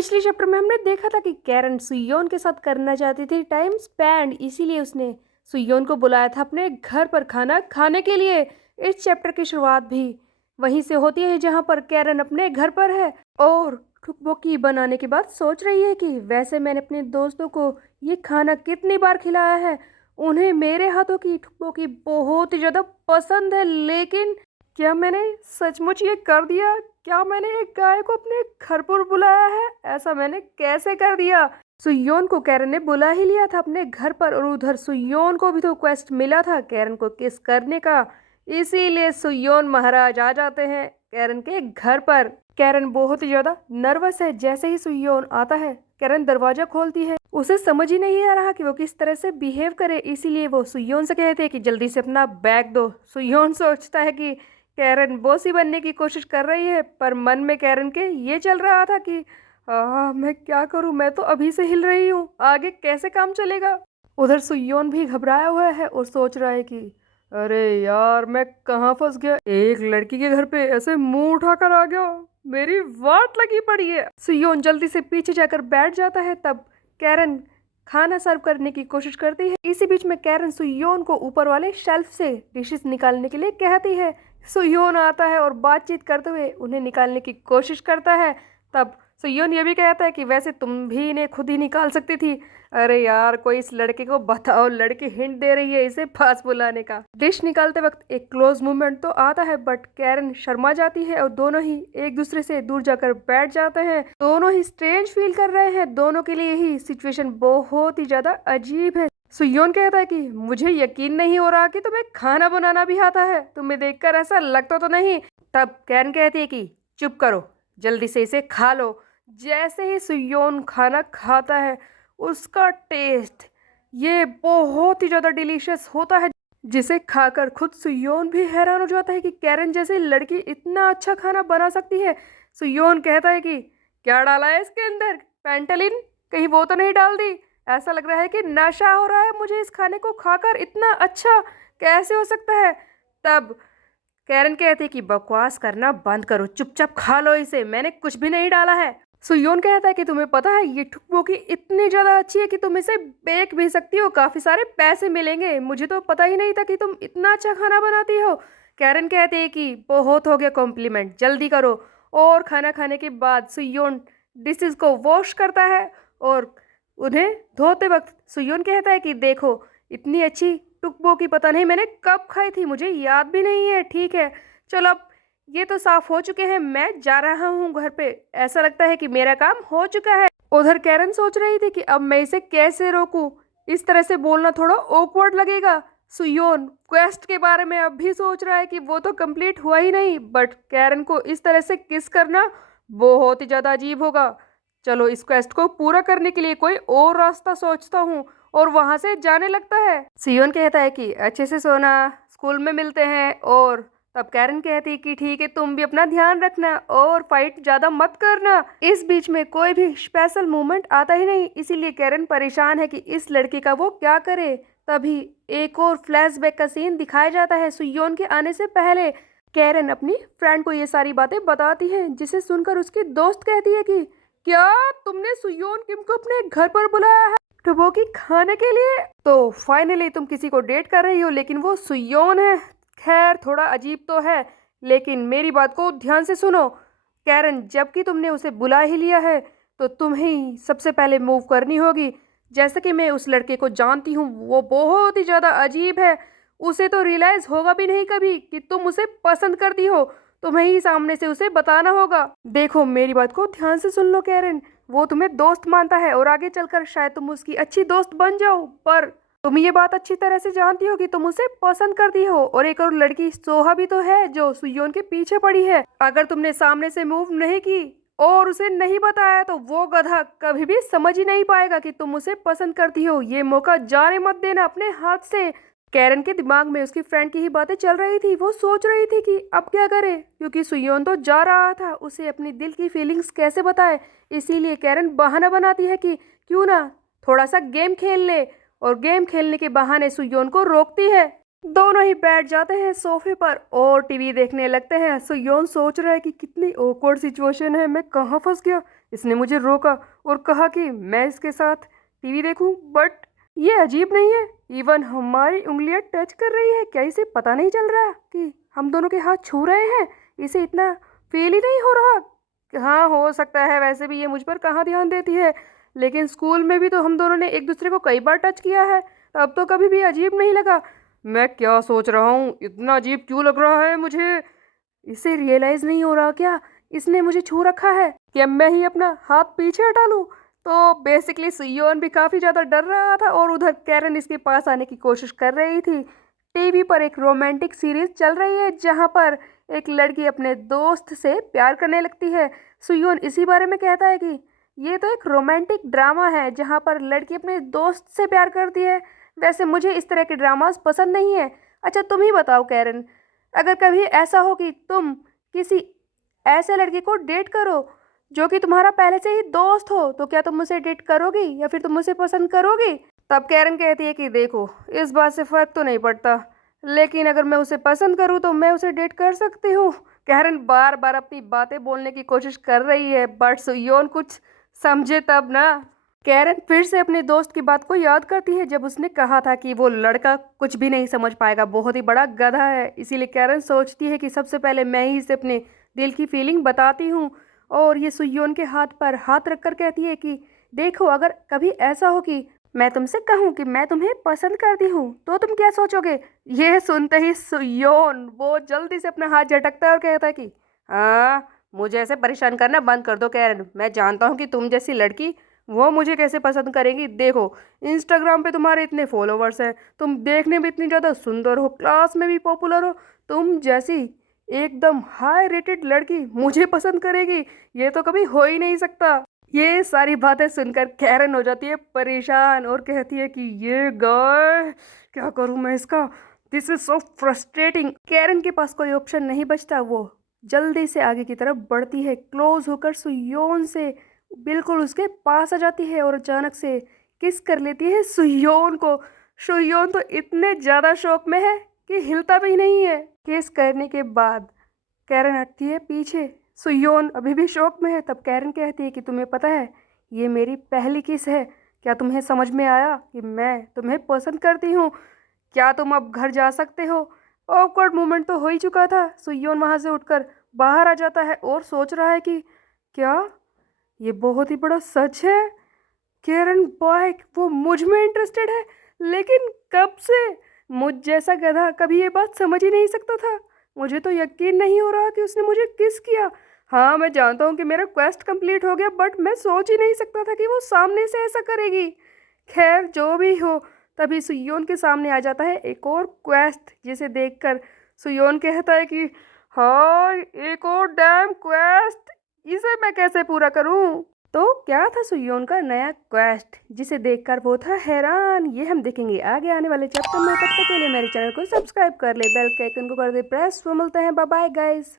पिछले चैप्टर में हमने देखा था कि कैरन सुयोन के साथ करना चाहती थी टाइम स्पेंड, इसीलिए उसने सुयोन को बुलाया था अपने घर पर खाना खाने के लिए। इस चैप्टर की शुरुआत भी वहीं से होती है जहां पर कैरन अपने घर पर है और टुकबोकी बनाने के बाद सोच रही है कि वैसे मैंने अपने दोस्तों को ये खाना कितनी बार खिलाया है, उन्हें मेरे हाथों की टुकबोकी बहुत ही ज़्यादा पसंद है, लेकिन क्या मैंने सचमुच ये कर दिया? क्या मैंने एक गाय को अपने घर पर बुलाया है? ऐसा मैंने कैसे कर दिया? सुयोन को कैरन ने बुला ही लिया था अपने घर पर और उधर सुयोन को भी तो क्वेस्ट मिला था कैरन को किस करने का। इसीलिए सुयोन महाराज आ जाते हैं कैरन के घर पर। कैरन बहुत ही ज्यादा नर्वस है। जैसे ही सुयोन आता है कैरन दरवाजा खोलती है। उसे समझ ही नहीं आ रहा कि वो किस तरह से बिहेव करे, इसीलिए वो सुयोन से कहते हैं कि जल्दी से अपना बैग दो। सुयोन सोचता है कि कैरन बॉसी बनने की कोशिश कर रही है, पर मन में कैरन के ये चल रहा था कि मैं क्या करूं, मैं तो अभी से हिल रही हूँ, आगे कैसे काम चलेगा। उधर सुयोन भी घबराया हुआ है और सोच रहा है कि अरे यार मैं कहाँ फंस गया, एक लड़की के घर पे ऐसे मुंह उठाकर आ गया, मेरी वाट लगी पड़ी है। सुयोन जल्दी से पीछे जाकर बैठ जाता है। तब कैरन खाना सर्व करने की कोशिश करती है। इसी बीच में कैरन सुयोन को ऊपर वाले शेल्फ से डिशेस निकालने के लिए कहती है। सुयोन आता है और बातचीत करते हुए उन्हें निकालने की कोशिश करता है। तब सुयोन ये भी कहता है कि वैसे तुम भी इन्हें खुद ही निकाल सकती थी। अरे यार कोई इस लड़के को बताओ, लड़की हिंट दे रही है इसे पास बुलाने का। डिश निकालते वक्त एक क्लोज मूवमेंट तो आता है, बट कैरन शर्मा जाती है और दोनों ही एक दूसरे से दूर जाकर बैठ जाते हैं। दोनों ही स्ट्रेंज फील कर रहे हैं। दोनों के लिए ही सिचुएशन बहुत ही ज्यादा अजीब है। सुयोन कहता है कि मुझे यकीन नहीं हो रहा कि तुम्हें खाना बनाना भी आता है, तुम्हें देखकर ऐसा लगता तो नहीं। तब कैरन कहती है कि चुप करो, जल्दी से इसे खा लो। जैसे ही सुयोन खाना खाता है उसका टेस्ट ये बहुत ही ज़्यादा डिलीशियस होता है, जिसे खाकर खुद सुयोन भी हैरान हो जाता है कि कैरन जैसी लड़की इतना अच्छा खाना बना सकती है। सुयोन कहता है कि क्या डाला है इसके अंदर, पेंटालिन कहीं वो तो नहीं डाल दी? ऐसा लग रहा है कि नशा हो रहा है मुझे इस खाने को खाकर, इतना अच्छा कैसे हो सकता है। तब कैरन कहती है कि बकवास करना बंद करो, चुपचाप खा लो इसे, मैंने कुछ भी नहीं डाला है। सुयोन कहता है कि तुम्हें पता है ये ठुकबोकी इतनी ज्यादा अच्छी है कि तुम इसे बेच भी सकती हो, काफी सारे पैसे मिलेंगे, मुझे तो पता ही नहीं था कि तुम इतना अच्छा खाना बनाती हो। कैरन कहते हैं कि बहुत हो गया कॉम्प्लीमेंट, जल्दी करो। और खाना खाने के बाद सुयोन डिशेस को वॉश करता है और उन्हें धोते वक्त सुयोन कहता है कि देखो इतनी अच्छी टुकबोकी पता नहीं मैंने कब खाई थी, मुझे याद भी नहीं है। ठीक है चलो अब ये तो साफ हो चुके हैं, मैं जा रहा हूँ घर पे, ऐसा लगता है कि मेरा काम हो चुका है। उधर कैरन सोच रही थी कि अब मैं इसे कैसे रोकूं, इस तरह से बोलना थोड़ा ऑकवर्ड लगेगा। सुयोन क्वेस्ट के बारे में अब भी सोच रहा है कि वो तो कंप्लीट हुआ ही नहीं, बट कैरन को इस तरह से किस करना बहुत ही ज्यादा अजीब होगा। चलो इस क्वेस्ट को पूरा करने के लिए कोई और रास्ता सोचता हूँ, और वहां से जाने लगता है। सियोन कहता है कि अच्छे से सोना, स्कूल में मिलते हैं। और तब कैरन कहती है कि ठीक है तुम भी अपना ध्यान रखना और फाइट ज्यादा मत करना। इस बीच में कोई भी स्पेशल मूवमेंट आता ही नहीं, इसीलिए कैरन परेशान है कि इस लड़की का वो क्या करे। तभी एक और फ्लैशबैक का सीन दिखाया जाता है सुयोन के आने से पहले। कैरन अपनी फ्रेंड को ये सारी बातें बताती है, जिसे सुनकर उसकी दोस्त कहती है कि क्या तुमने सुयोन किम को अपने घर पर बुलाया है टुबोकी खाने के लिए? तो फाइनली तुम किसी को डेट कर रही हो, लेकिन वो सुयोन है। खैर थोड़ा अजीब तो है, लेकिन मेरी बात को ध्यान से सुनो। कैरन जबकि तुमने उसे बुला ही लिया है तो तुम्हें ही सबसे पहले मूव करनी होगी। जैसे कि मैं उस लड़के को जानती हूँ, वो बहुत ही ज़्यादा अजीब है। उसे तो रियलाइज होगा भी नहीं कभी कि तुम उसे पसंद करती हो, तुम्हें ही सामने से उसे बताना होगा। देखो मेरी बात को ध्यान से सुन लो कैरन, वो तुम्हें दोस्त मानता है और आगे चलकर शायद तुम उसकी अच्छी दोस्त बन जाओ, पर तुम ये बात अच्छी तरह से जानती हो कि तुम उसे पसंद करती हो। और एक और लड़की सोहा भी तो है जो सुयोन के पीछे पड़ी है। अगर तुमने सामने से मूव नहीं की और उसे नहीं बताया तो वो गधा कभी भी समझ ही नहीं पाएगा कि तुम उसे पसंद करती हो। ये मौका जाने मत देना अपने हाथ से। कैरन के दिमाग में उसकी फ्रेंड की ही बातें चल रही थी। वो सोच रही थी कि अब क्या करे, क्योंकि सुयोन तो जा रहा था, उसे अपनी दिल की फीलिंग्स कैसे बताए। इसीलिए कैरन बहाना बनाती है कि क्यों ना थोड़ा सा गेम खेल ले, और गेम खेलने के बहाने सुयोन को रोकती है। दोनों ही बैठ जाते हैं सोफे पर और टीवी देखने लगते हैं। सुयोन सोच रहा है कि कितनी ऑकवर्ड सिचुएशन है, मैं कहाँ फंस गया, इसने मुझे रोका और कहा कि मैं इसके साथ टीवी देखूं, बट ये अजीब नहीं है, इवन हमारी उंगलियां टच कर रही है। क्या इसे पता नहीं चल रहा कि हम दोनों के हाथ छू रहे हैं? इसे इतना फील ही नहीं हो रहा? हाँ, हो सकता है, वैसे भी ये मुझ पर कहाँ ध्यान देती है, लेकिन स्कूल में भी तो हम दोनों ने एक दूसरे को कई बार टच किया है, तब तो कभी भी अजीब नहीं लगा। मैं क्या सोच रहा हूँ, इतना अजीब क्यों लग रहा है मुझे? इसे रियलाइज नहीं हो रहा क्या इसने मुझे छू रखा है? कि अब मैं ही अपना हाथ पीछे हटा लूं? तो बेसिकली सुयोन भी काफी ज्यादा डर रहा था और उधर कैरन इसके पास आने की कोशिश कर रही थी। टीवी पर एक रोमांटिक सीरीज चल रही है जहां पर एक लड़की अपने दोस्त से प्यार करने लगती है। सुयोन इसी बारे में कहता है कि ये तो एक रोमांटिक ड्रामा है जहां पर लड़की अपने दोस्त से प्यार करती है। वैसे मुझे इस तरह के ड्रामास पसंद नहीं है। अच्छा तुम ही बताओ कैरन, अगर कभी ऐसा हो कि तुम किसी ऐसे लड़के को डेट करो जो कि तुम्हारा पहले से ही दोस्त हो, तो क्या तुम उसे डेट करोगी या फिर तुम उसे पसंद करोगी? तब कैरन कहती है कि देखो, इस बात से फर्क तो नहीं पड़ता, लेकिन अगर मैं उसे पसंद करूँ तो मैं उसे डेट कर सकती हूँ। कैरन बार बार अपनी बातें बोलने की कोशिश कर रही है, बट सुयोन कुछ समझे तब ना। कैरन फिर से अपने दोस्त की बात को याद करती है जब उसने कहा था कि वो लड़का कुछ भी नहीं समझ पाएगा, बहुत ही बड़ा गधा है। इसीलिए कैरन सोचती है कि सबसे पहले मैं ही इसे अपने दिल की फीलिंग बताती हूँ। और ये सुयोन के हाथ पर हाथ रखकर कहती है कि देखो, अगर कभी ऐसा हो कि मैं तुमसे कहूँ कि मैं तुम्हें पसंद करती हूँ तो तुम क्या सोचोगे? यह सुनते ही सुयोन वो जल्दी से अपना हाथ झटकता है और कहता है कि हाँ, मुझे ऐसे परेशान करना बंद कर दो कैरन। मैं जानता हूँ कि तुम जैसी लड़की वो मुझे कैसे पसंद करेंगी। देखो, इंस्टाग्राम पे तुम्हारे इतने फॉलोवर्स हैं, तुम देखने में इतनी ज़्यादा सुंदर हो, क्लास में भी पॉपुलर हो, तुम जैसी एकदम हाई रेटेड लड़की मुझे पसंद करेगी, ये तो कभी हो ही नहीं सकता। ये सारी बातें सुनकर कैरन हो जाती है परेशान और कहती है कि ये गाय, क्या करूं मैं इसका? This is so frustrating. Karen के पास कोई ऑप्शन नहीं बचता, वो जल्दी से आगे की तरफ बढ़ती है, क्लोज होकर सुयोन से बिल्कुल उसके पास आ जाती है और अचानक से किस कर लेती है सुयोन को। सुयोन तो इतने ज़्यादा शौक में है कि हिलता भी नहीं है। किस करने के बाद कैरन हटती है पीछे। सुयोन अभी भी शौक में है। तब कैरन कहती है कि तुम्हें पता है, ये मेरी पहली किस है। क्या तुम्हें समझ में आया कि मैं तुम्हें पसंद करती हूँ? क्या तुम अब घर जा सकते हो? ऑकवर्ड मोमेंट तो हो ही चुका था। सुयोन वहाँ से उठकर बाहर आ जाता है और सोच रहा है कि क्या ये बहुत ही बड़ा सच है? केरन बॉय वो मुझ में इंटरेस्टेड है, लेकिन कब से? मुझ जैसा गधा कभी ये बात समझ ही नहीं सकता था। मुझे तो यकीन नहीं हो रहा कि उसने मुझे किस किया। हाँ, मैं जानता हूँ कि मेरा क्वेस्ट कंप्लीट हो गया, बट मैं सोच ही नहीं सकता था कि वो सामने से ऐसा करेगी। खैर जो भी हो, तभी सुयोन के सामने आ जाता है एक और क्वेस्ट, जिसे देखकर सुयोन कहता है कि हाँ, एक और डैम क्वेस्ट, इसे मैं कैसे पूरा करूं? तो क्या था सुयोन का नया क्वेस्ट जिसे देखकर वो था हैरान? ये हम देखेंगे आगे आने वाले चैप्टर में। तब तक के लिए मेरे चैनल को सब्सक्राइब कर ले, बेल के आइकन को कर दे प्रेस। वो मिलते हैं, बाय बाय गाइस।